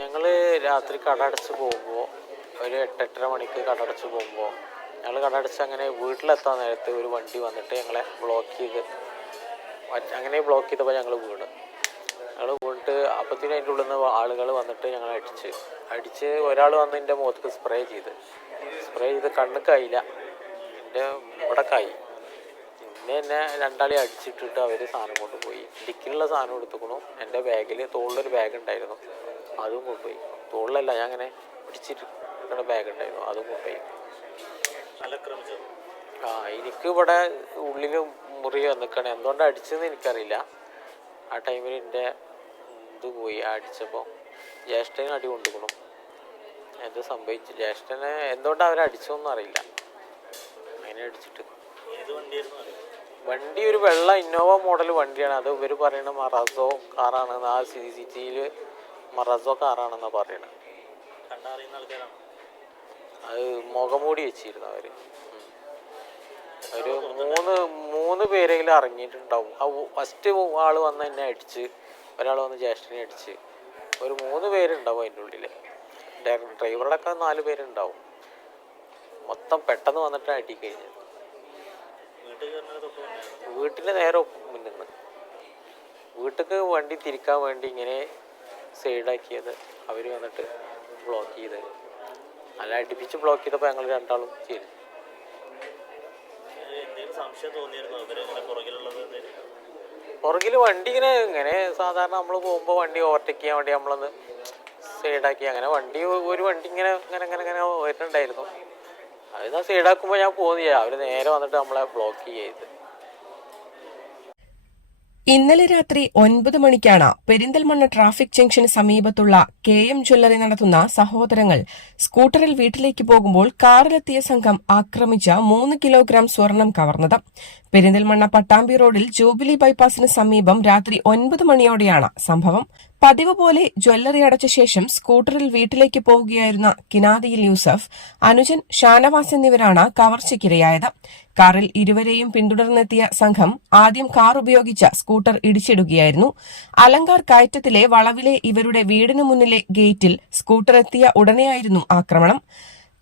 ഞങ്ങൾ രാത്രി കട അടച്ച് പോകുമ്പോൾ ഒരു എട്ടെട്ടര മണിക്ക് കട അടച്ച് പോകുമ്പോൾ ഞങ്ങൾ കട അടച്ച് അങ്ങനെ വീട്ടിലെത്താൻ നേരത്തെ ഒരു വണ്ടി വന്നിട്ട് ഞങ്ങളെ ബ്ലോക്ക് ചെയ്ത് അങ്ങനെ ബ്ലോക്ക് ചെയ്തപ്പോൾ ഞങ്ങൾ വീണ്. ഞങ്ങൾ വീണിട്ട് അപ്പത്തിന് അതിന്റെ ഉള്ളിൽ നിന്ന് ആളുകൾ വന്നിട്ട് ഞങ്ങൾ അടിച്ച് അടിച്ച് ഒരാൾ വന്ന് എന്റെ മുഖത്ത് സ്പ്രേ ചെയ്ത്. സ്പ്രേ ചെയ്ത് കണ്ണുക്കായില്ല എന്റെ ഇവിടെ കായി. പിന്നെ എന്നെ രണ്ടാളി അടിച്ചിട്ടിട്ട് അവർ സാധനം കൊണ്ടുപോയി. ഡിക്കിലുള്ള സാധനം എടുത്തുക്കണു. എന്റെ ബാഗിൽ തോളിലൊരു ബാഗ് ഉണ്ടായിരുന്നു. അതും കൊണ്ടുപോയി. തോളിലല്ല ഞാൻ അങ്ങനെ പിടിച്ചിട്ട് ബാഗ് ഉണ്ടായിരുന്നു. അതും കൊണ്ടുപോയി. ആ എനിക്ക് ഇവിടെ ഉള്ളിൽ മുറി നിൽക്കണം എന്തുകൊണ്ട് അടിച്ചതെന്ന് എനിക്കറിയില്ല. ആ ടൈമിൽ എന്റെ ഇത് പോയി. അടിച്ചപ്പോൾ ജ്യേഷ്ഠന് അടി കൊണ്ടുപോകണം. എന്ത് സംഭവിച്ചു? ജ്യേഷ്ഠനെ എന്തുകൊണ്ട് അവരെ അടിച്ചതെന്നും അറിയില്ല. അങ്ങനെ അടിച്ചിട്ട്. വണ്ടി ഒരു വെള്ള ഇന്നോവ മോഡൽ വണ്ടിയാണ്. അത് ഇവർ പറയണ മറാസോ കാറാണ്. ആ സി സി ടി വിയിൽ പറയുന്നത് കാറാണെന്നാണ് പറയണത് അത് മുഖമൂടി വെച്ചിരുന്നു അവർ ഒരു മൂന്ന് മൂന്ന് പേരെങ്കിലും ഇറങ്ങിയിട്ടുണ്ടാവും ആ ഫസ്റ്റ് ആൾ വന്ന് എന്നെ അടിച്ച് ഒരാൾ വന്ന് ജ്യേഷ്ഠനെ അടിച്ച്. ഒരു മൂന്ന് പേരുണ്ടാവും അതിന്റെ ഉള്ളിൽ ഡ്രൈവറുടെ നാല് പേരുണ്ടാവും. മൊത്തം പെട്ടെന്ന് വന്നിട്ട് അടി കഴിഞ്ഞത് വീട്ടിൽ നേരെ മുന്നിൽ നിന്ന് വീട്ടിലേക്ക് വണ്ടി തിരിക്കാൻ വേണ്ടി ഇങ്ങനെ സൈഡാക്കിയത്. അവർ വന്നിട്ട് ബ്ലോക്ക് ചെയ്ത്. അല്ല അടിപ്പിച്ച് ബ്ലോക്ക് ചെയ്തപ്പോൾ ഞങ്ങൾ രണ്ടാളും ചെയ്തു? പുറകിൽ വണ്ടി ഇങ്ങനെ ഇങ്ങനെ സാധാരണ നമ്മൾ പോകുമ്പോൾ വണ്ടി ഓവർടേക്ക് ചെയ്യാൻ വേണ്ടി നമ്മളൊന്ന് സൈഡാക്കി. അങ്ങനെ വണ്ടി ഒരു വണ്ടി ഇങ്ങനെ ഇങ്ങനെ ഇങ്ങനെ ഇങ്ങനെ വരുന്നുണ്ടായിരുന്നു. അത് ഞാൻ സൈഡാക്കുമ്പോൾ ഞാൻ പോകുന്നില്ല അവർ നേരെ വന്നിട്ട് നമ്മളെ ബ്ലോക്ക് ചെയ്ത്. ഇന്നലെ രാത്രി ഒൻപത് മണിക്കാണ് പെരിന്തൽമണ്ണ ട്രാഫിക് ജംഗ്ഷന് സമീപത്തുള്ള കെ എം ജ്വല്ലറി നടത്തുന്ന സഹോദരങ്ങൾ സ്കൂട്ടറിൽ വീട്ടിലേക്ക് പോകുമ്പോൾ കാറിലെത്തിയ സംഘം ആക്രമിച്ച മൂന്ന് കിലോഗ്രാം സ്വർണം കവർന്നത്. പെരിന്തൽമണ്ണ പട്ടാമ്പി റോഡിൽ ജൂബിലി ബൈപ്പാസിന് സമീപം രാത്രി ഒൻപത് മണിയോടെയാണ് സംഭവം. പതിവ് പോലെ ജ്വല്ലറി അടച്ച ശേഷം സ്കൂട്ടറിൽ വീട്ടിലേക്ക് പോവുകയായിരുന്ന കിനാദിയിൽ യൂസഫ് അനുജൻ ഷാനവാസ് എന്നിവരാണ് കവർച്ചയ്ക്കിരയായത്. കാറിൽ ഇരുവരെയും പിന്തുടർന്നെത്തിയ സംഘം ആദ്യം കാർ ഉപയോഗിച്ച സ്കൂട്ടർ ഇടിച്ചിടുകയായിരുന്നു. അലങ്കാർ കയറ്റത്തിലെ വളവിലെ ഇവരുടെ വീടിനു മുന്നിലെ ഗേറ്റിൽ സ്കൂട്ടർ എത്തിയ ഉടനെയായിരുന്നു ആക്രമണം.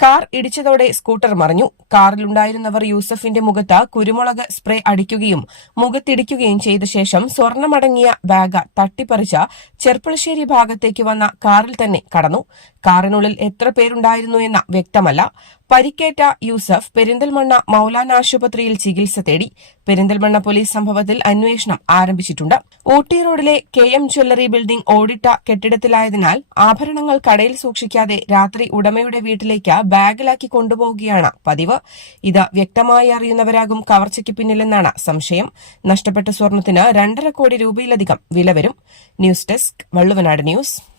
കാർ ഇടിച്ചതോടെ സ്കൂട്ടർ മറിഞ്ഞു. കാറിലുണ്ടായിരുന്നവർ യൂസഫിന്റെ മുഖത്ത് കുരുമുളക് സ്പ്രേ അടിക്കുകയും മുഖത്തിടിക്കുകയും ചെയ്ത ശേഷം സ്വർണമടങ്ങിയ ബാഗ് തട്ടിപ്പറിച്ച ചെർപ്പളശ്ശേരി ഭാഗത്തേക്ക് വന്ന കാറിൽ തന്നെ കടന്നു. കാറിനുള്ളിൽ എത്ര പേരുണ്ടായിരുന്നു എന്ന വ്യക്തമല്ല. പരിക്കേറ്റ യൂസഫ് പെരിന്തൽമണ്ണ മൌലാന ആശുപത്രിയിൽ ചികിത്സ തേടി. പെരിന്തൽമണ്ണ പോലീസ് സംഭവത്തിൽ അന്വേഷണം ആരംഭിച്ചിട്ടുണ്ട്. ഊട്ടി റോഡിലെ കെ എം ജ്വല്ലറി ബിൽഡിംഗ് ഓടിട്ട കെട്ടിടത്തിലായതിനാൽ ആഭരണങ്ങൾ കടയിൽ സൂക്ഷിക്കാതെ രാത്രി ഉടമയുടെ വീട്ടിലേക്ക് ബാഗിലാക്കി കൊണ്ടുപോവുകയാണ് പതിവ്. ഇത് വ്യക്തമായി അറിയുന്നവരാകും കവർച്ചയ്ക്ക് പിന്നിലെന്നാണ് സംശയം. നഷ്ടപ്പെട്ട സ്വർണത്തിന് രണ്ടര കോടി രൂപയിലധികം വില വരും. News desk Valluvanad news.